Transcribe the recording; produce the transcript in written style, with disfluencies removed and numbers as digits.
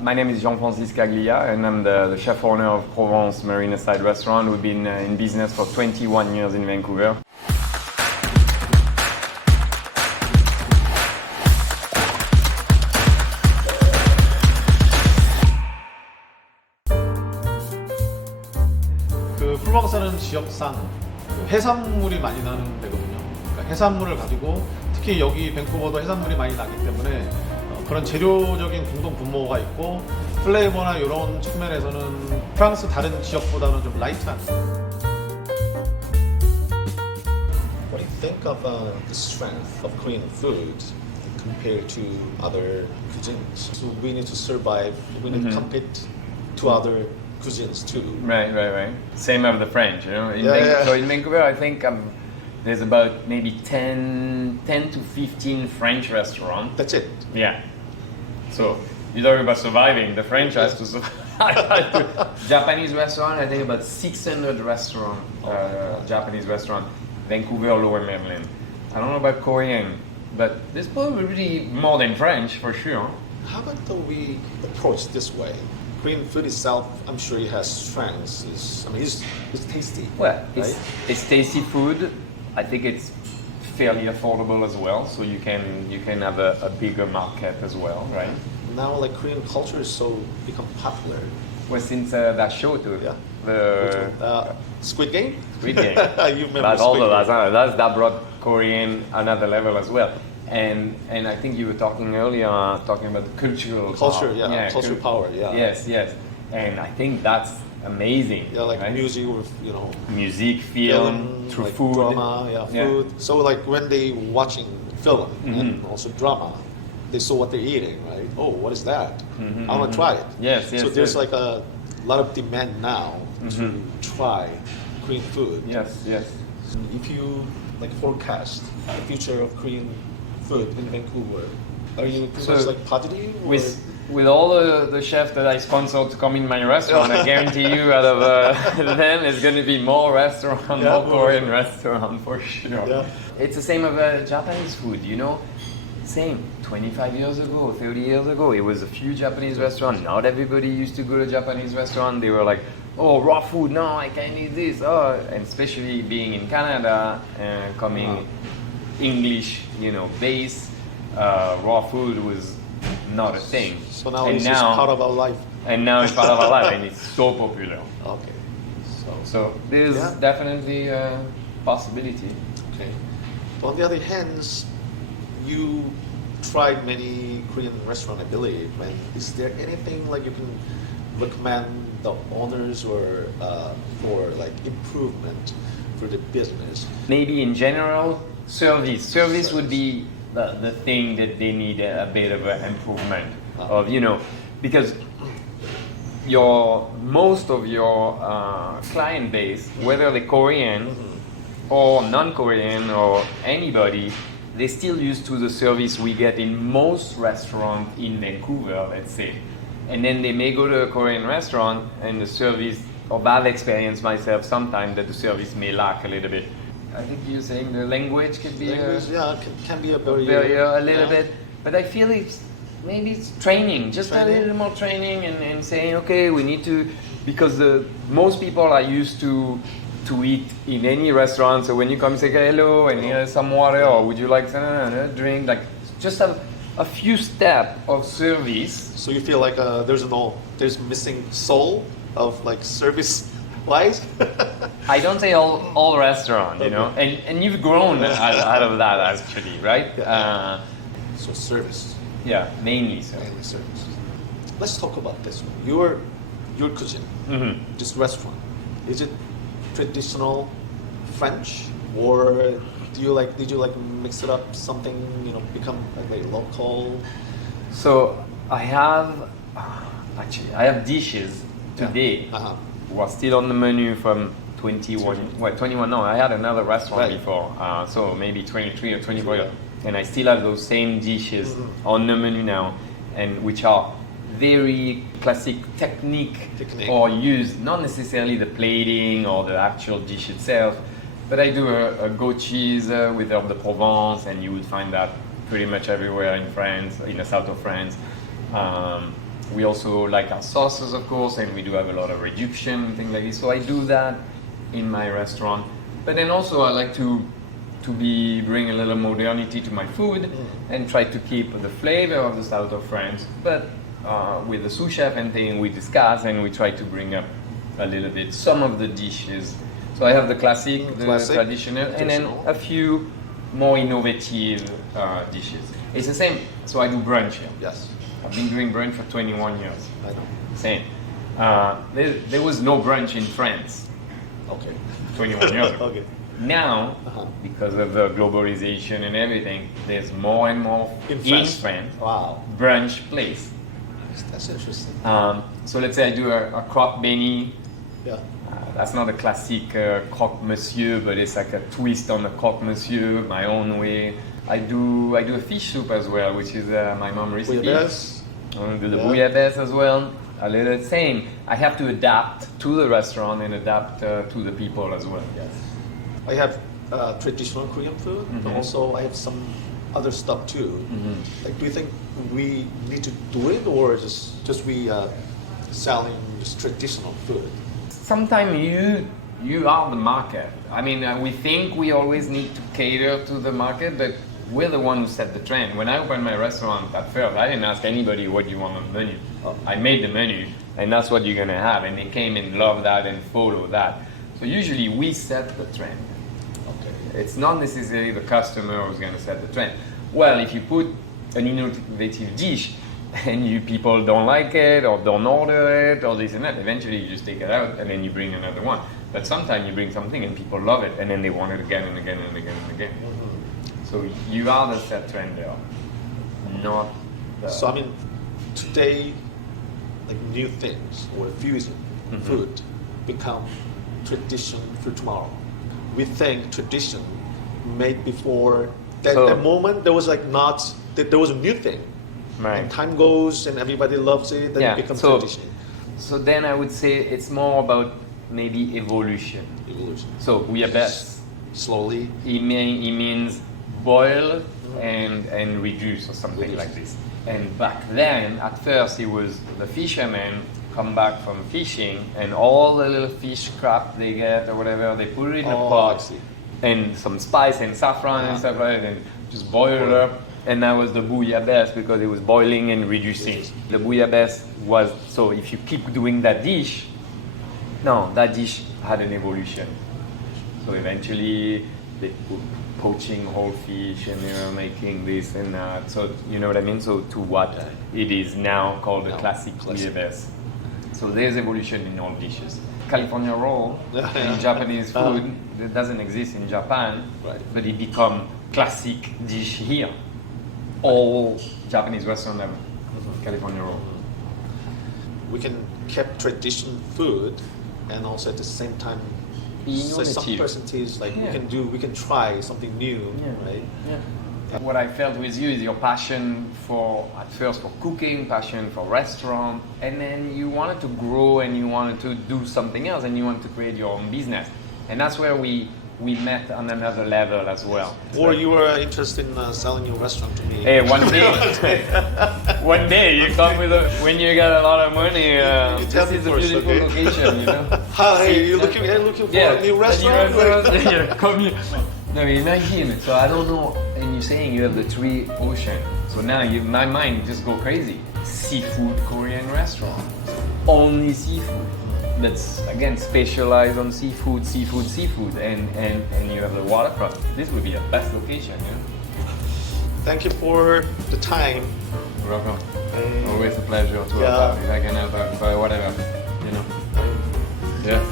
My name is Jean-Francis Caglia, and I'm the chef owner of Provence Marina-side restaurant. We've been in business for 21 years in Vancouver. 그 프로방스는 지역상 해산물이 많이 나는 데거든요. 그러니까 해산물을 가지고 특히 여기 밴쿠버도 해산물이 많이 나기 때문에 그런 재료적인 공동 분모가 있고 플레이버나 이런 측면에서는 프랑스 다른 지역보다는 좀 라이트한. What do you think of the strength of Korean food compared to other cuisines? So we need to survive. We need to compete to other cuisines too. Right. Same of the French, you know. So in Vancouver, I think there's about maybe 10 to 15 French restaurants. That's it. Yeah. So you talk about surviving. The French has to survive. Japanese restaurant, I think about 600 restaurant, Japanese restaurant, Vancouver, Lower Mainland. I don't know about Korean, but there's probably more than French for sure. How about we approach this way? Korean food itself, I'm sure it has strengths. It's tasty. Well, right? it's tasty food. I think it's fairly affordable as well, so you can have a bigger market as well, right? Now, like Korean culture is so become popular. Well, since that show too, Yeah. the Squid Game. Squid Game. You remember That's all Squid Game? that brought Korean another level as well. And I think you were talking earlier about the cultural Culture, power. cultural power, yeah. Yes, and I think that's amazing. Yeah, like right? music with music, film, through like food, drama, food. So like when they watching film and also drama, they saw what they're eating, right? Oh, what is that? I want to try it. Yes. So there's like a lot of demand now to try Korean food. Yes. If you like forecast the future of Korean food in Vancouver, are you pretty much like positive? With all the chefs that I sponsored to come in my restaurant, I guarantee you out of them, it's going to be more more Korean restaurant for sure. Yeah. It's the same of Japanese food, you know. Same, 25 years ago, 30 years ago, it was a few Japanese restaurants. Not everybody used to go to Japanese restaurant. They were like, oh, raw food, no, I can't eat this. Oh, and especially being in Canada, coming English, base, raw food was not a thing. So now it's just part of our life. And now it's part of our life, and it's so popular. Okay. So there's definitely a possibility. Okay. On the other hand, you tried many Korean restaurants, I believe. And is there anything like you can recommend the owners or for like improvement for the business? Maybe in general, service would be the thing that they need a bit of an improvement of, because most of your client base, whether they're Korean or non-Korean or anybody, they're still used to the service we get in most restaurants in Vancouver, let's say. And then they may go to a Korean restaurant and the service, or I've experienced myself sometimes that the service may lack a little bit. I think you're saying the language could be can be a barrier a little bit, but I feel it's training, just a little more training and saying, okay, we need to, because most people are used to eat in any restaurant, so when you come say hello and here's some water, or would you like a drink, like just a few steps of service. So you feel like there's missing soul of like service wise? I don't say all restaurant, and you've grown out of that actually, right? So service. Yeah, mainly so. Mainly service. Let's talk about this one. Your cuisine, this restaurant, is it traditional French, or did you mix it up something, become like local? So I have dishes today. Was still on the menu from 21 no, I had another restaurant before, so maybe 23 or 24 years, and I still have those same dishes on the menu now, and which are very classic technique. Or use not necessarily the plating or the actual dish itself, but I do a goat cheese with herb de Provence, and you would find that pretty much everywhere in France, in the south of France. We also like our sauces, of course, and we do have a lot of reduction and things like this. So I do that in my restaurant. But then also I like to bring a little modernity to my food and try to keep the flavor of the south of France. But with the sous chef and thing, we discuss and we try to bring up a little bit some of the dishes. So I have the classic, traditional, and then a few more innovative dishes. It's the same. So I do brunch here. Yes. I've been doing brunch for 21 years. I know. Same. There was no brunch in France Okay. 21 years ago. Okay. Now, because of the globalization and everything, there's more and more In in France. France Wow. brunch place. That's interesting. So let's say I do a croque béni. Yeah. That's not a classic croque monsieur, but it's like a twist on the croque monsieur, my own way. I do a fish soup as well, which is my mom recipe. Bouillabaisse. I do the bouillabaisse as well. A little same. I have to adapt to the restaurant and adapt to the people as well. Yes. I have traditional Korean food, but also I have some other stuff too. Like, do you think we need to do it, or just we selling just traditional food? Sometimes you are the market. I mean, we think we always need to cater to the market, but we're the one who set the trend. When I opened my restaurant at first, I didn't ask anybody what you want on the menu. I made the menu, and that's what you're gonna have, and they came and loved that and followed that. So usually we set the trend. Okay. It's not necessarily the customer who's gonna set the trend. Well, if you put an innovative dish and people don't like it or don't order it or this and that, eventually you just take it out and then you bring another one. But sometimes you bring something and people love it and then they want it again and again and again and again. So you are the set trender, not the... So I mean, today, like new things or fusion food become tradition for tomorrow. We think tradition made before that So- the moment there was like not that there was a new thing. Right. And time goes and everybody loves it, then Yeah, it becomes so- tradition. So then I would say it's more about maybe evolution. Evolution. So we are best. Slowly. It means boil and reduce or something like this. And back then, at first, it was the fishermen come back from fishing and all the little fish crap they get or whatever, they put it in a I pot see. and some spice and saffron and stuff like that and just boil it up. And that was the bouillabaisse because it was boiling and reducing. The bouillabaisse was, so if you keep doing that dish, no, that dish had an evolution. So eventually they put poaching whole fish and they were making this and that. So you know what I mean? So to what it is now called the classic bouillabaisse. So there's evolution in all dishes. California roll in Japanese food that doesn't exist in Japan, but it become classic dish here. All Japanese restaurants have California roll. We can keep traditional food and also at the same time so some Innovative. percentage like Yeah. we can try something new, right? Yeah. What I felt with you is your passion for, at first for cooking, passion for restaurant, and then you wanted to grow and you wanted to do something else and you wanted to create your own business. And that's where we met on another level as well. Or you were interested in selling your restaurant to me. Hey, one day you come with when you got a lot of money. You tell This me is a first, beautiful okay? location, you know. Hi, you're looking for a new restaurant? Yeah, come here. No, imagine. So I don't know. And you're saying you have the three oceans. So now my mind just go crazy. Seafood Korean restaurant. Only seafood. That's again specialized on seafood, and you have the waterfront. This would be the best location, you know. Thank you for the time. You're welcome. Always a pleasure to Yeah. have you. I can have whatever, you know. Yeah.